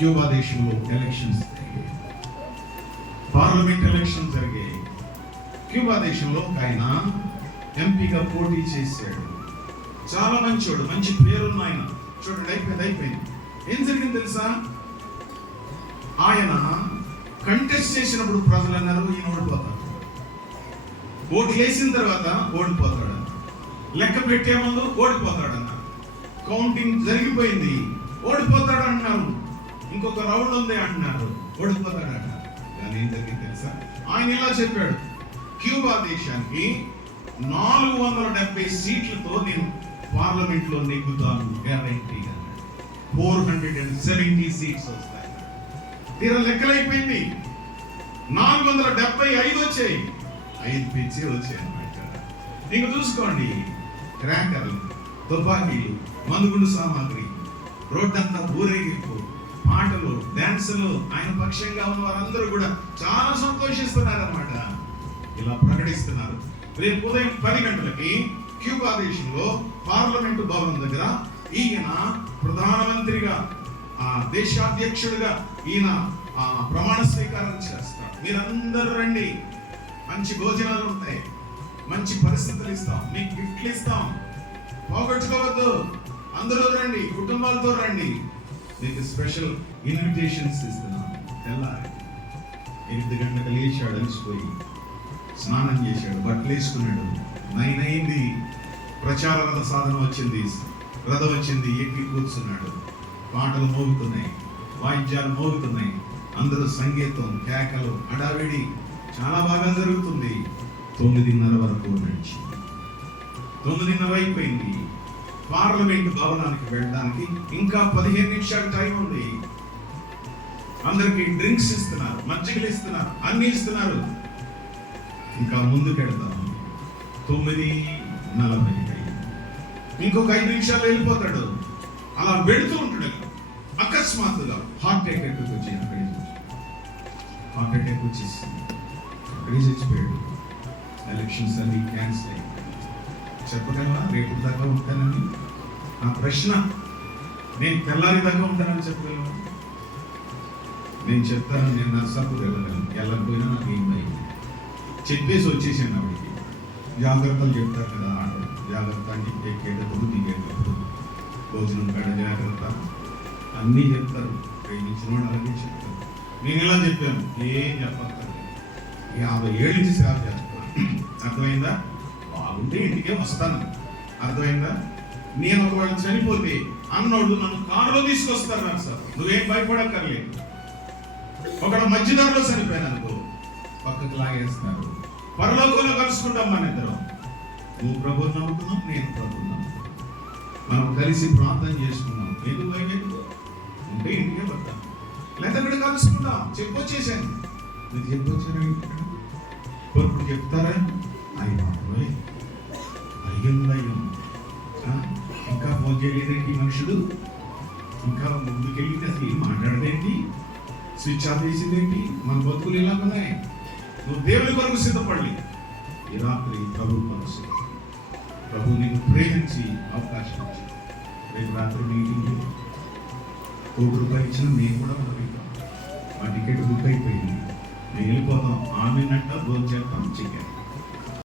Cuba దేశంలో elections జరిగాయి, parliament election జరిగాయి. క్యూబా దేశంలో ఒక ఆయన ఎంపీగా పోటీ చేశాడు. చాలా మంచోడు, మంచి పేరున్న ఆయన. చూడండి, అయిపోయింది. ఏం జరిగింది తెలుసా? ఆయన కంటెస్ట్ చేసినప్పుడు ప్రజలు అన్నారు ఈయన ఓడిపోతాడు, ఓట్లు వేసిన తర్వాత ఓడిపోతాడు, లెక్క పెట్టే ముందు ఓడిపోతాడు అన్నారు. కౌంటింగ్ జరిగిపోయింది, ఓడిపోతాడు అన్నారు. ఇంకొక రౌండ్ ఉంది అంటున్నారు, ఓడిపోతాడు అన్నారు. కానీ ఏం జరిగింది తెలుసా? ఆయన ఇలా చెప్పాడు, క్యూబా దేశానికి 470 సీట్లతో నేను పార్లమెంట్ లో నెగ్గుతాను గ్యారంటీగా. 470 సీట్స్ వస్తాయి. తీరా లెక్కలైపోయింది, 475 వచ్చాయి. 5 పిచ్చి వచ్చాయి అన్నమాట. ఇంక చూసుకోండి, క్రాకర్లు, తుపాకీలు, మందుగుండు సామాగ్రి, రోడ్డంతా ఊరేగింపు, పాటలు, డాన్సులు. ఆయన పక్షంగా ఉన్న వారందరూ కూడా చాలా సంతోషిస్తున్నారు అన్నమాట. ఇలా ప్రకటిస్తున్నారు. రేపు ఉదయం 10 గంటలకి క్యూబా దేశంలో పార్లమెంటు భవనం దగ్గర ఈయన ప్రధానమంత్రిగా, దేశాధ్యక్షుడిగా ఈయన ప్రమాణ స్వీకారం చేస్తాడు. మీరందరూ రండి, మంచి భోజనాలు ఉంటాయి, మంచి పరిస్థితులు ఇస్తాం, మీకు గిఫ్ట్లు ఇస్తాం, పోగొట్టుకోవద్దు. అందరూ రండి, కుటుంబాలతో రండి. మీకు స్పెషల్ ఇన్విటేషన్స్ ఇస్తున్నాం. తెల్లారి 8 గంటలకు లేచాడు, అలసిపోయి స్నానం చేశాడు, బట్టలు వేసుకున్నాడు. 9 అయింది, ప్రచార రథ సాధన వచ్చింది, రథం వచ్చింది, ఎక్కి కూర్చున్నాడు. పాటలు మోగుతున్నాయి, వాయిద్యాలు మోగుతున్నాయి, అందరూ సంగీతం, కేకలు, హడావిడి చాలా బాగా జరుగుతుంది. 9:30 వరకు నడిచింది. 9:30 అయిపోయింది. పార్లమెంట్ భవనానికి వెళ్ళడానికి ఇంకా 15 నిమిషాలు టైం ఉంది. అందరికి డ్రింక్స్ ఇస్తున్నారు, మజ్జిగలు ఇస్తున్నారు, అన్ని ఇస్తున్నారు. ఇంకా ముందుకెళ్తాం. 9:40 ఇంకొక 5 నిమిషాలు వెళ్ళిపోతాడు. అలా వెళుతూ ఉంటాడు. అకస్మాత్తుగా హార్ట్ అటాక్ వచ్చేసింది. అక్కడే చచ్చిపోయాడు. ఎలక్షన్స్ అన్ని క్యాన్సిల్ అయ్యాయి. చెప్పగలవా రేపు దాకా ఉంటానని? ఆ ప్రశ్న, నేను తెల్లారి దాకా ఉంటానని చెప్పగలవా? నేను చెప్తాను, నేను నర్సాపూర్ వెళ్ళకపోయినా నాకు ఏం అయింది చెప్పేసి వచ్చేసాను. ఆవిడకి జాగ్రత్తలు చెప్తారు కదా, ఆటో జాగ్రత్త అంటే ఎక్కేటప్పుడు దిగేటప్పుడు, భోజనం కాడ జాగ్రత్త అన్నీ చెప్తారు. ప్రేమించిన వాడు అలాగే చెప్తారు. నేను ఇలా చెప్పాను, ఏం చెప్పక్కర్లేదు. 50 ఏళ్ళ నుంచి సేవ చేస్తాను. అర్థమైందా? బాగుంటే ఇంటికే వస్తాను. అర్థమైందా? నేను ఒకవేళ చనిపోతే అన్నోడు నన్ను కారులో తీసుకొస్తారు. నాకు సార్ నువ్వేం భయపడక్కర్లేదు. ఒకడు మధ్యదారిలో చనిపోయాను అనుకో, పక్కకు లాగేస్తారు. పరలోకంలో కలుసుకుంటాం మన ఇద్దరం. నువ్వు ప్రభువుని నమ్ముతున్నావు, నేను ప్రభువుని నమ్ముతున్నాను. మనం కలిసి ప్రార్థన చేసుకున్నాం. ఎందుకు భయం? ఉంటే ఇంటికే వద్దాం, లేదా అక్కడ కలుసుకుంటాం. చెప్పొచ్చేసాను. మీరు చెప్పొచ్చారా? ఇప్పుడు చెప్తారా? అయ్యం ఇంకా ఫోన్ చేయలేదేంటి మనుషులు, ఇంకా ముందుకెళ్ళి అసలు ఏం మాట్లాడదేంటి, స్విచ్ ఆఫ్ చేసిందేంటి, మన బతుకులు ఇలా ఉన్నాయి. నువ్వు దేవుని కొరకు సిద్ధపడలి. ఈ రాత్రి ప్రభు మనసు, ప్రభు నీకు ప్రేమించి అవకాశం ఇచ్చి రేపు రాత్రి మీటింగ్ ₹1 ఇచ్చిన మేము కూడా పంపిస్తాం. మా టికెట్ బుక్ అయిపోయింది, మేము వెళ్ళిపోతాం. ఆమెనంట భోజనం చేస్తాం, చికెన్